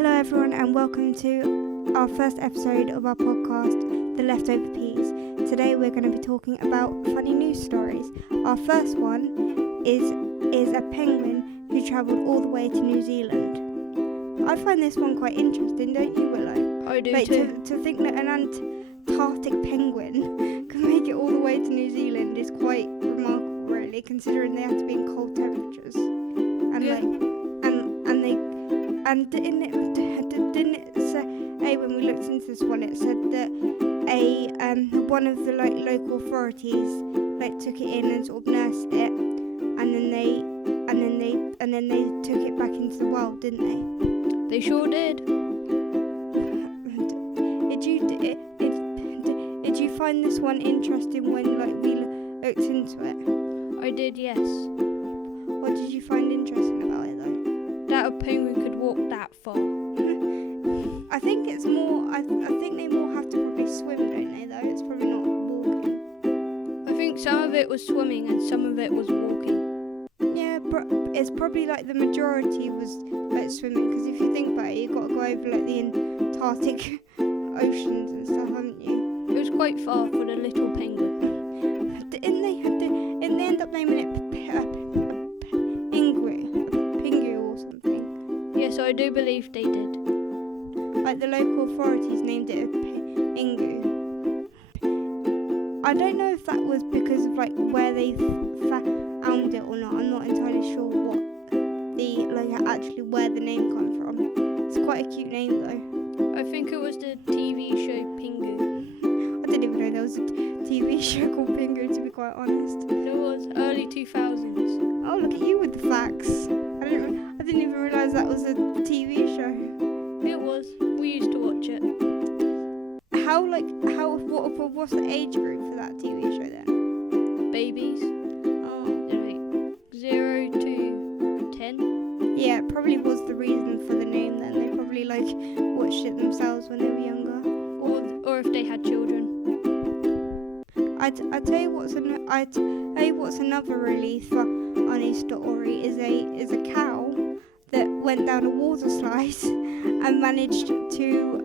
Hello everyone and welcome to our first episode of our podcast, The Leftover Peas. Today we're going to be talking about funny news stories. Our first one is a penguin who travelled all the way to New Zealand. I find this one quite interesting, don't you, Willow? I do too. To think that an Antarctic penguin can make it all the way to New Zealand is quite remarkable, really, considering they have to be in cold temperatures. And didn't it say when we looked into this one, it said that one of the local authorities took it in and sort of nursed it, and then they took it back into the wild, didn't they? They sure did. Did you find this one interesting when we looked into it? I did, yes. What did you find interesting about it though? That a penguin could walk that far. I think it's more. I think they more have to probably swim, don't they? Though it's probably not walking. I think some of it was swimming and some of it was walking. Yeah, it's probably the majority was swimming. Because if you think about it, you've got to go over the Antarctic oceans and stuff, haven't you? It was quite far for the little penguin. Didn't they end up naming it Pingu or something? Yes, I do believe they did. The local authorities named it a Pingu. I don't know if that was because of where they found it or not. I'm not entirely sure what actually where the name comes from. It's quite a cute name though. I think it was the TV show Pingu. I didn't even know there was a TV show called Pingu, to be quite honest. There was early 2000s. Oh, look at you with the facts. I didn't even realise that was a TV show. It was. We used to watch it. What's the age group for that TV show then? Babies. Oh. 0 to 10. Yeah, it probably was the reason for the name then. They probably watched it themselves when they were younger. Or if they had children. I tell you what's another really funny story is a cow that went down a water slide and managed to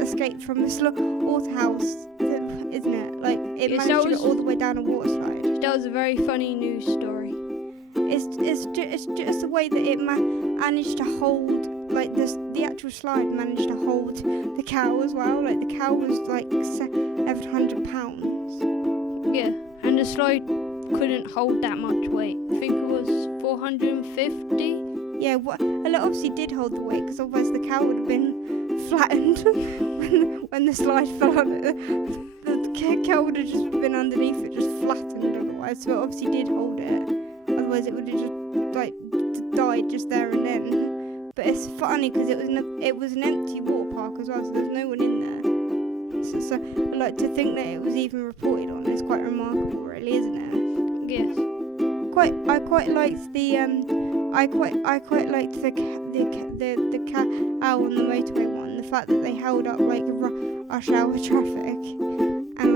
escape from a slaughterhouse, isn't it? It managed to go all the way down a water slide. That was a very funny news story. It's just the way that it managed to hold, the actual slide managed to hold the cow as well. The cow was 700 pounds. Yeah, and the slide couldn't hold that much weight. I think it was 450. Yeah, it obviously did hold the weight, because otherwise the cow would have been flattened when the slide fell on it. The cow would have just been underneath it, just flattened otherwise. So it obviously did hold it. Otherwise it would have just died just there and then. But it's funny because it was an empty water park as well, so there's no one in there. So to think that it was even reported on is quite remarkable, really, isn't it? Yes. I quite liked the cow on the motorway one. The fact that they held up rush hour traffic, and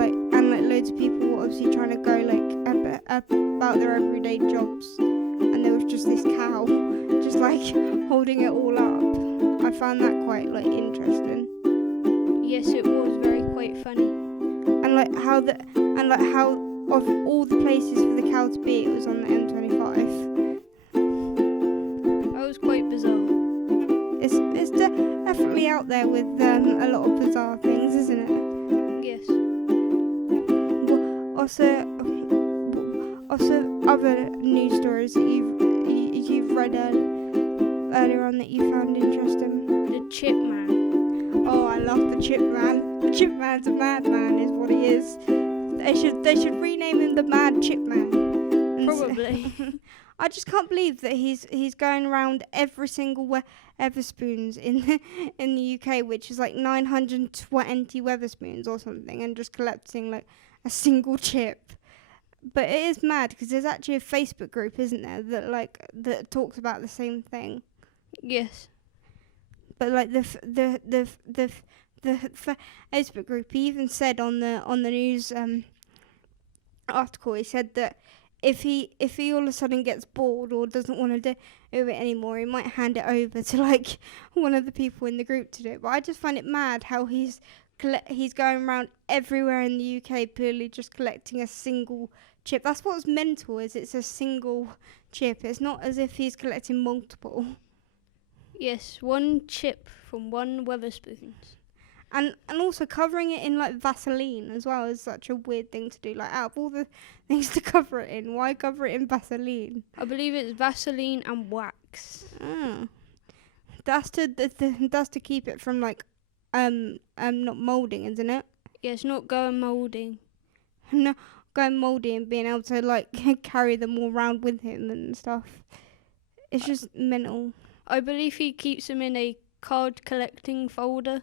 loads of people were obviously trying to go about their everyday jobs, and there was just this cow just holding it all up. I found that quite interesting. Yes, it was quite funny. And how of all the places for the cow to be, it was on the M25. That was quite bizarre. It's definitely out there with a lot of bizarre things, isn't it? Yes. Also, other news stories that you've read earlier on that you found interesting. The Chip Man. Oh, I love the Chip Man. The Chip Man's a madman, is what he is. They should rename him the Mad Chip Man. Probably. I just can't believe that he's going around every single Weatherspoons in the UK, which is 920 Weatherspoons or something, and just collecting a single chip. But it is mad because there's actually a Facebook group, isn't there, that talks about the same thing. Yes. But the Facebook group, he even said on the news article, he said that if he all of a sudden gets bored or doesn't want to it anymore. He might hand it over to like one of the people in the group to do it. But I just find it mad how he's going around everywhere in the UK purely just collecting a single chip. That's what's mental, is it's a single chip. It's not as if he's collecting multiple. Yes, one chip from one Weatherspoons. And also covering it in like Vaseline as well is such a weird thing to do. Like, out of all the things to cover it in, why cover it in Vaseline? I believe it's Vaseline and wax. That's to keep it from like not moulding, isn't it? Yeah, it's not going moulding. No, going mouldy and being able to like carry them all around with him and stuff. It's just mental. I believe he keeps them in a card collecting folder.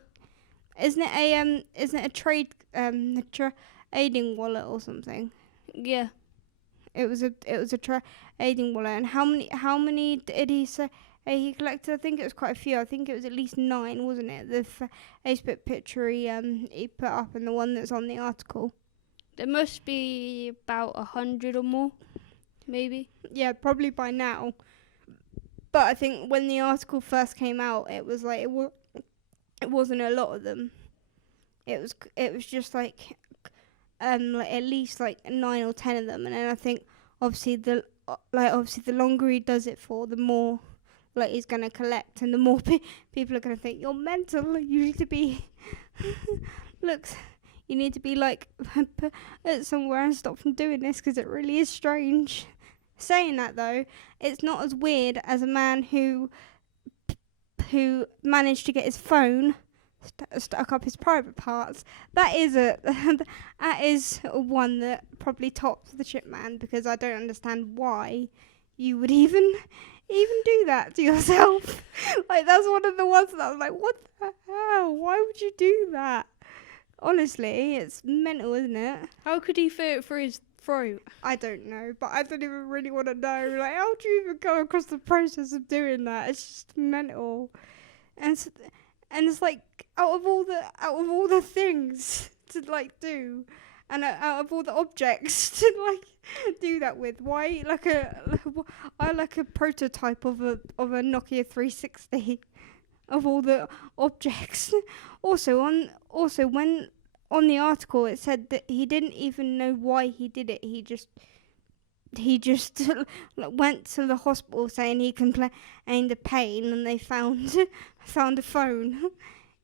Isn't it a trade trading wallet or something? Yeah. It was a trading wallet. And how many did he say he collected? I think it was quite a few. I think it was at least 9, wasn't it? The Facebook picture he put up and the one that's on the article. There must be about 100 or more, maybe. Yeah, probably by now. But I think when the article first came out, it was like it wasn't a lot of them. It was just like at least like 9 or 10 of them, and then I think obviously the longer he does it for, the more like he's gonna collect, and the more people are gonna think you're mental. You need to be you need to be like put somewhere and stop from doing this, because it really is strange. Saying that though, it's not as weird as a man who managed to get his phone stuck up his private parts. That is one that probably tops the chip man, because I don't understand why you would even do that to yourself. Like, that's one of the ones that I was like, what the hell? Why would you do that? Honestly, it's mental, isn't it? How could he fit it through his throat? I don't know, but I don't even really want to know. Like, how do you even go across the process of doing that? It's just mental, and it's like out of all the things to like do, and out of all the objects to like do that with, why I like a prototype of a Nokia 360 of all the objects. Also when on the article it said that he didn't even know why he did it. He just went to the hospital saying he complained of pain, and they found a phone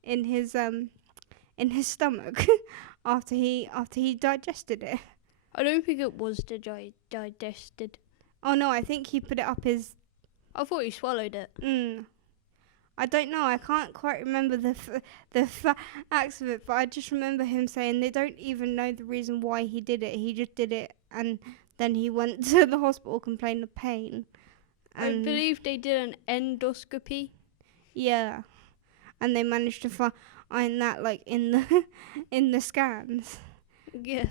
in his stomach after he digested it. I don't think it was digested. Oh no, I think he put it up his. I thought he swallowed it. I don't know. I can't quite remember the facts of it, but I just remember him saying they don't even know the reason why he did it. He just did it, and then he went to the hospital, complained of pain. I believe they did an endoscopy. Yeah, and they managed to find that like in the scans. Yeah.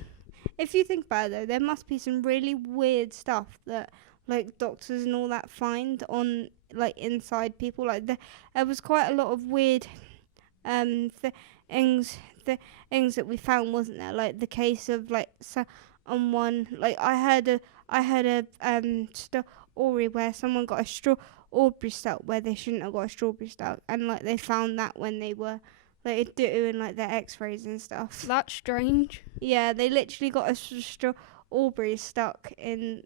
If you think about it, though, there must be some really weird stuff that like doctors and all that find on like inside people. Like there was quite a lot of weird things that we found, wasn't there? Like the case of like someone, like I heard a story where someone got a strawberry stuck where they shouldn't have got a strawberry stuck, and like they found that when they were like doing like their X-rays and stuff. That's strange. Yeah, they literally got a strawberry stuck in.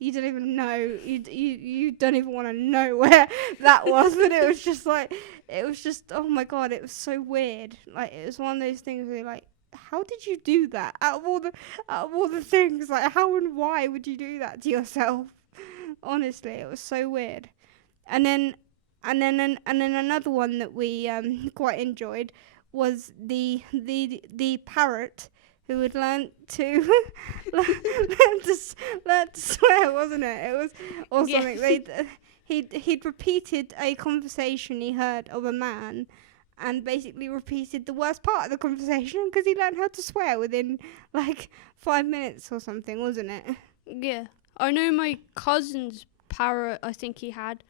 You don't even know. You don't even want to know where that was. But it was just oh my god, it was so weird. Like, it was one of those things where you're like, how did you do that? Out of all the things, like, how and why would you do that to yourself? Honestly, it was so weird. And then another one that we quite enjoyed was the parrot who had learnt to swear, wasn't it? It was or something. Yes. He'd repeated a conversation he heard of a man, and basically repeated the worst part of the conversation because he learned how to swear within like 5 minutes or something, wasn't it? Yeah, I know my cousin's parrot. I think he had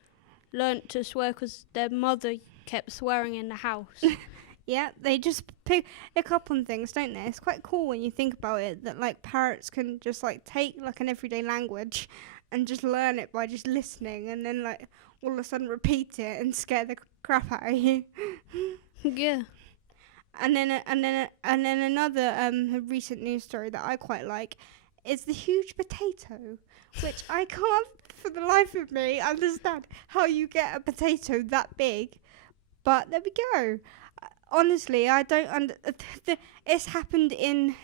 learnt to swear because their mother kept swearing in the house. Yeah, they just pick up on things, don't they? It's quite cool when you think about it, that like parrots can just like take like an everyday language and just learn it by just listening, and then like all of a sudden repeat it and scare the crap out of you. Yeah. And then another recent news story that I quite like is the huge potato, which I can't for the life of me understand how you get a potato that big. But there we go. Honestly, I don't it's happened in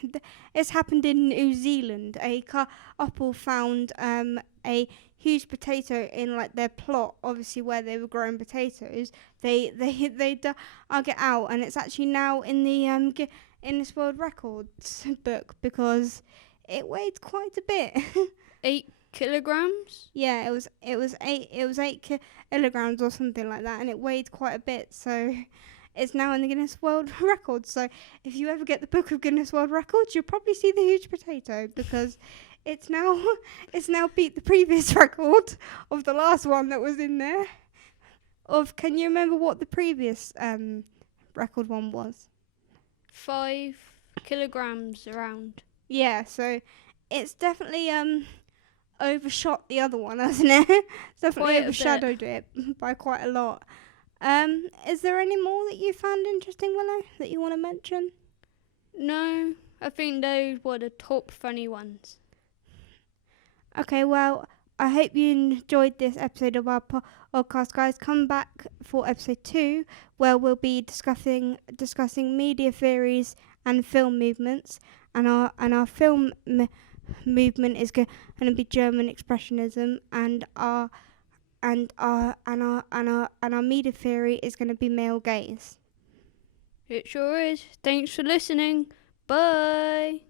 New Zealand. A couple found a huge potato in like their plot, obviously where they were growing potatoes. They dug it out, and it's actually now in the Guinness World Records book because it weighed quite a bit. 8 kilograms? Yeah, it was 8 kilograms or something like that, and it weighed quite a bit. So it's now in the Guinness World Records. So if you ever get the book of Guinness World Records, you'll probably see the huge potato because it's now beat the previous record of the last one that was in there. Can you remember what the previous record one was? 5 kilograms around. Yeah, so it's definitely overshot the other one, hasn't it? It's definitely Quite a overshadowed it by quite a lot. Is there any more that you found interesting, Willow, that you want to mention? No, I think those were the top funny ones. Okay, well, I hope you enjoyed this episode of our podcast, guys. Come back for episode 2, where we'll be discussing media theories and film movements, and our film movement is going to be German Expressionism, and our media theory is going to be male gaze. It sure is. Thanks for listening. Bye.